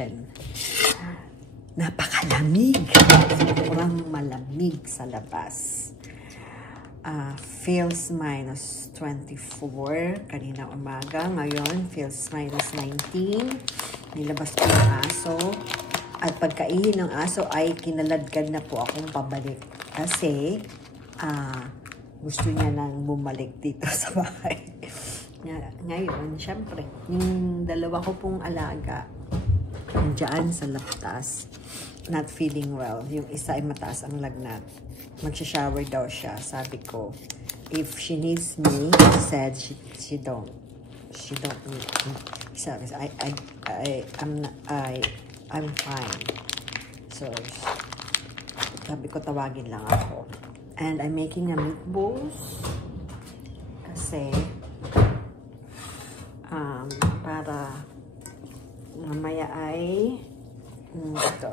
kitchen. Napakalamig. Sobrang malamig sa labas. Feels minus 24 kanina umaga. Ngayon, feels minus 19. Nilabas ko yung aso. At pagkaihi ng aso ay kinaladkad na po akong pabalik. Kasi, gusto niya nang bumalik dito sa bahay. Ngayon, syempre, yung dalawa ko pong alaga, dyan sa laptas, not feeling well. Yung isa ay mataas ang lagnat. Magsha-shower daw siya. Sabi ko, if she needs me, she said she don't need me. Sabi, I'm fine. So, sabi ko, tawagin lang ako. And I'm making a meatballs. Kasi, para mamaya ay, ito,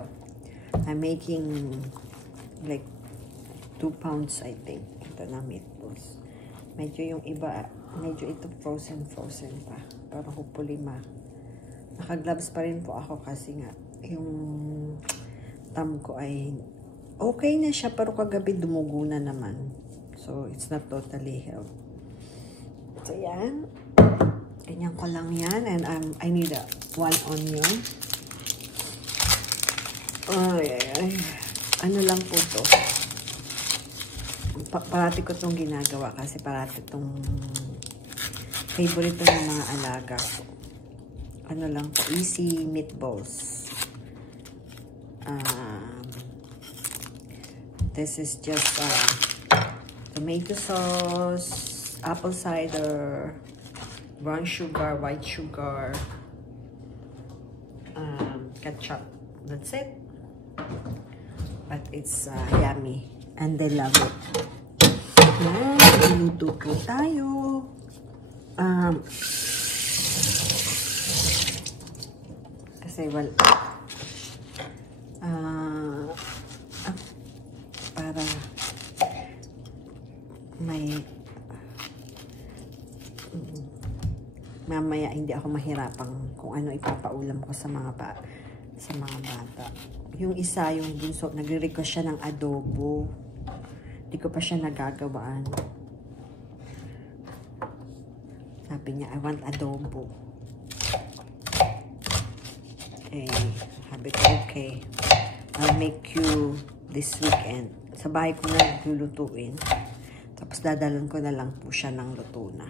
I'm making like 2 pounds, I think. Ito na meatballs. Medyo yung iba, medyo ito frozen pa. Pero hopefully naka-gloves pa rin po ako kasi nga, yung thumb ko ay okay na siya, pero kagabi dumugo na naman. So, it's not totally healed. So, yan. Ganyan ko lang yan. And I need 1 onion. Ay. Ano lang po to. Parati ko itong ginagawa kasi parati itong favorite ng mga alaga ko. Ano lang po. Easy meatballs. This is just tomato sauce, apple cider, brown sugar, white sugar, ketchup. That's it. But it's yummy. And they love it. Yan, luto po tayo. Kasi para may mamaya hindi ako mahirapang kung ano ipapaulam ko sa mga bata. Yung isa, yung bunso, nagre-request siya ng adobo. Hindi ko pa siya nagagawaan. Sabi niya, I want adobo. Okay. Sabi ko, okay. I'll make you this weekend. Sa bahay ko na lulutuin. Tapos dadalan ko na lang po siya ng luto na.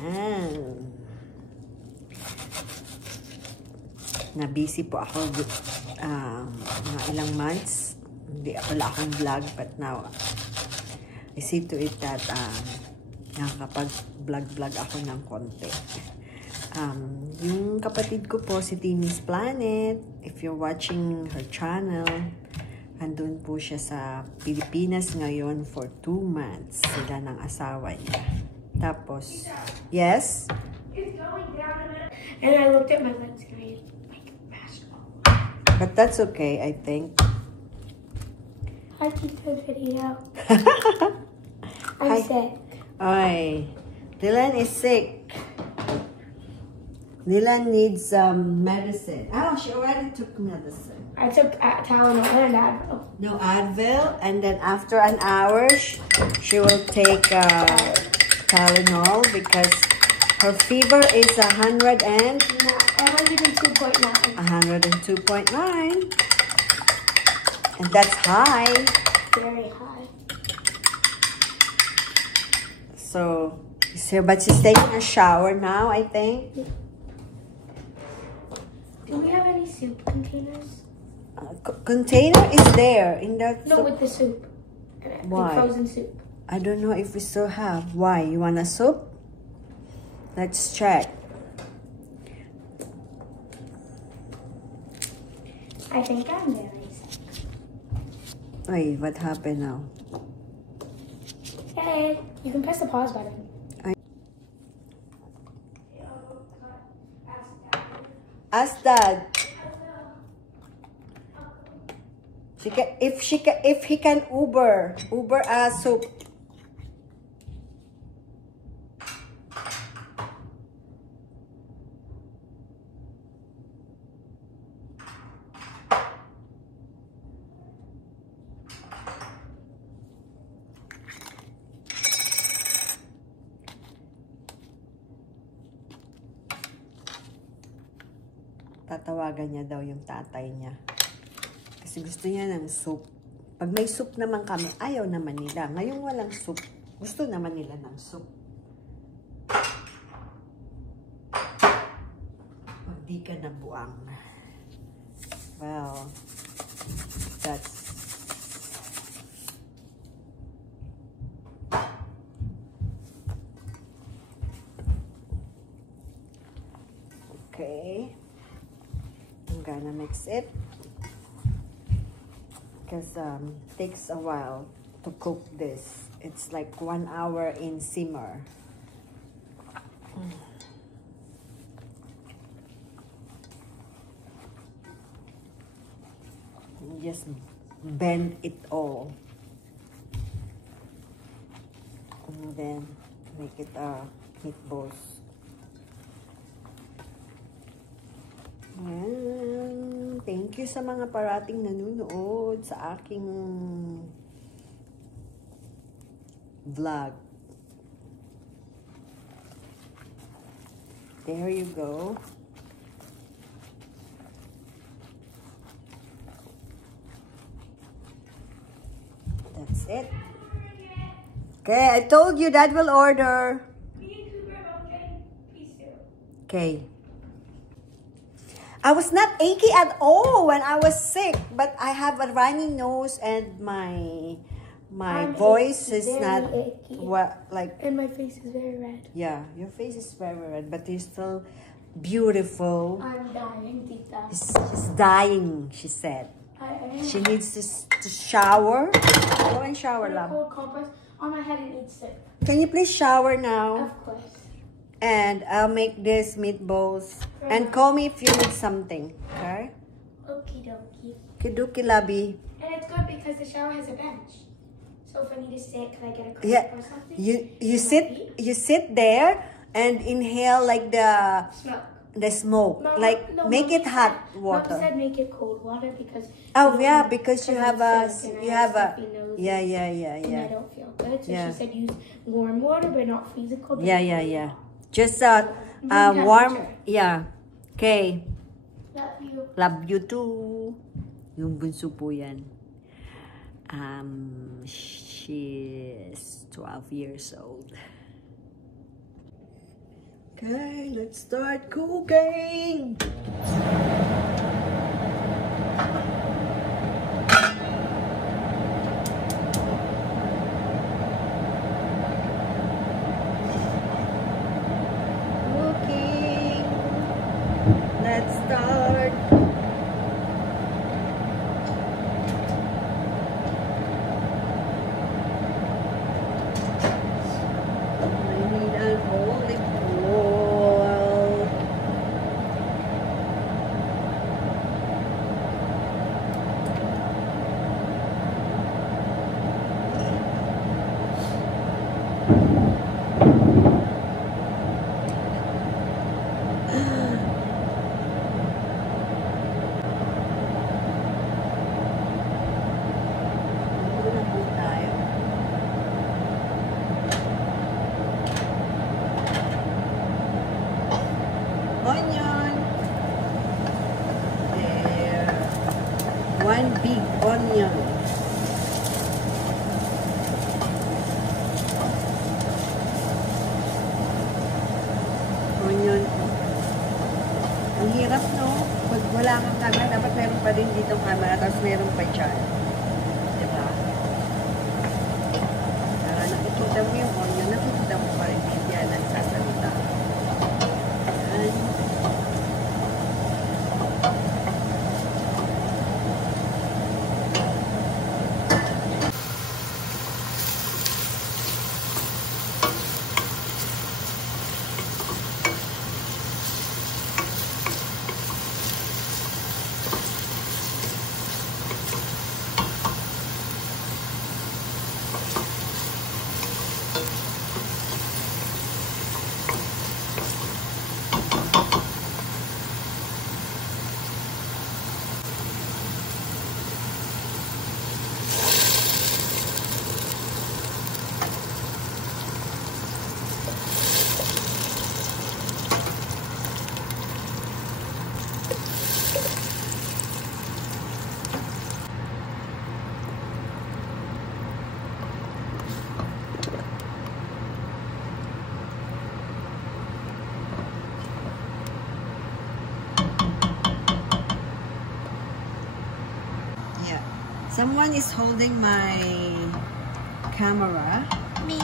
Yan. Na-busy po ako mga ilang months. Wala akong vlog, but now I see to it that nakakapag-vlog ako ng konti. Yung kapatid ko po, si Timmy's Planet, if you're watching her channel, andun po siya sa Pilipinas ngayon for 2 months. Sila ng asawa niya. Tapos, yes? It's going down a minute. And I looked at my legs and I like basketball. But that's okay, I think. I keep the video. I'm sick. Ay, Dylan is sick. Dylan needs medicine. Oh, she already took medicine. I took Tylenol and Advil. No, Advil. And then after an hour, she will take Tylenol because her fever is 102.9. 102.9. And that's high. Very high. So, but she's taking a shower now, I think. Do we have any soup containers? Container is there in that. No, with the soup. Why? The frozen soup. I don't know if we still have. Why? You want a soup? Let's check. I think I'm very sick. Wait, what happened now? Hey, you can press the pause button. Ask Dad. If he can Uber a soup. Tatawagan niya daw yung tatay niya. Kasi gusto niya ng soup. Pag may soup naman kami, ayaw naman nila. Ngayong walang soup, gusto naman nila ng soup. Pag di ka nabuang. Well, that's okay. I'm gonna mix it because takes a while to cook this. It's like 1 hour in simmer. Just bend it all and then make it meatballs. And thank you sa mga parating nanonood sa aking vlog. There you go. That's it. Okay, I told you Dad will order. Okay. I was not achy at all when I was sick, but I have a runny nose and my voice is not achy. what like. And my face is very red. Yeah, your face is very red, but you're still beautiful. I'm dying, Tita. She's dying, she said. I am. She needs to shower. Go and shower, Put a love. cold compress on my head and eat sick. Can you please shower now? Of course. And I'll make this meatballs. And call me if you need something, okay? Okie dokie. Kiduki labi. And it's good because the shower has a bench. So if I need to sit, can I get a cup Yeah, or something? you sit there and inhale like the smoke. No, Like no, make Mommy it hot Mom water. said make it cold water because. Oh yeah, because you have a I'm sick and I have stuffy nose yeah. And I don't feel good, so Yeah. she said use warm water, but not freezing cold. Yeah. Just Room warm. temperature. Yeah. Okay. Love you. Love you too. Yung bunso po yan. She's 12 years old. Okay, let's start cooking. Cooking. Let's start. I need an olive oil. Muna po tayo. Onion. There. One big onion. Onion. Ang hirap, no? Pag wala kang camera, dapat meron pa rin dito camera, tapos meron pa dyan. Diba? Para nakikita mo yung onion, nakikita mo pa rin hindi yan nagsasalita. Ayan. Someone is holding my camera. Me.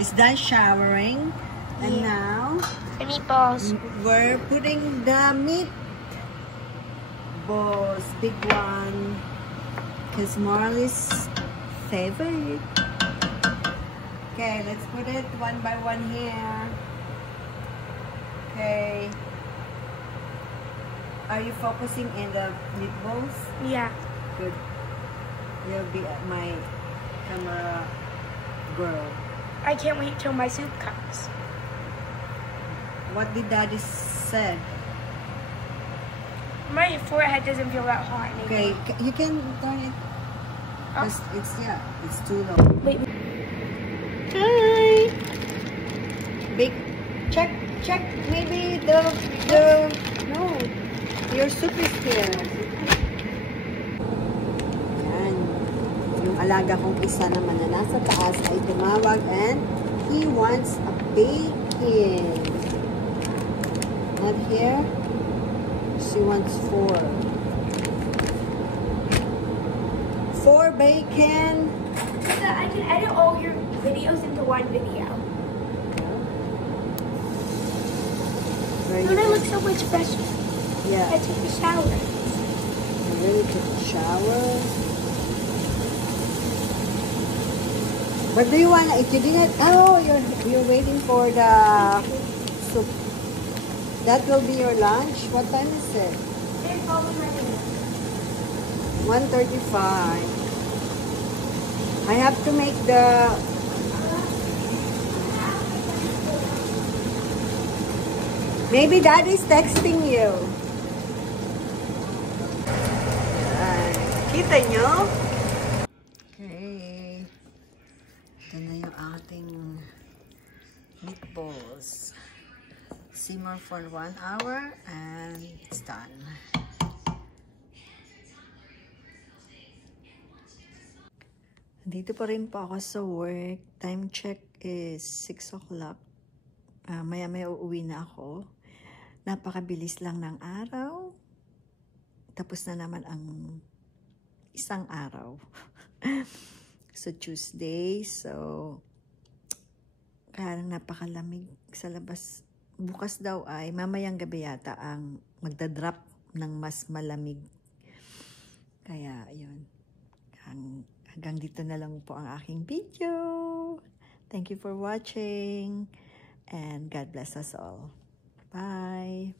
It's done showering. And Yeah. now, The meatballs. we're putting the meat balls, big one, because Marley's favorite. Okay, let's put it one by one here. Okay. Are you focusing in the meatballs? Yeah. Good. You'll be my camera girl. I can't wait till my soup comes. What did Daddy said? My forehead doesn't feel that hot anymore. Okay, you can turn it. Oh. It's too low. Wait. Hi. Big check. Maybe the no. Your soup is here. Yan. Yung alaga kong isa naman na nasa taas ay tumawag and he wants a bacon. Not here. She wants 4. 4 bacon. I can edit all your videos into one video. Where Don't I you look so much better? yeah. I took a shower. You really took a shower. What do you want? If you didn't, oh, you're waiting for the soup. That will be your lunch. What time is it? 1:35. I have to make the. Maybe Daddy's texting you. Kita nyo? Okay. Ito na yung ating meatballs. Simmer for 1 hour and it's done. Dito pa rin po ako sa work. Time check is 6 o'clock. Maya-maya uuwi na ako. Napakabilis lang ng araw. Tapos na naman ang isang araw. So, Tuesday. So, kaya napakalamig sa labas. Bukas daw ay, mamayang gabi yata ang magdadrop ng mas malamig. Kaya, yun. Hanggang dito na lang po ang aking video. Thank you for watching. And God bless us all. Bye.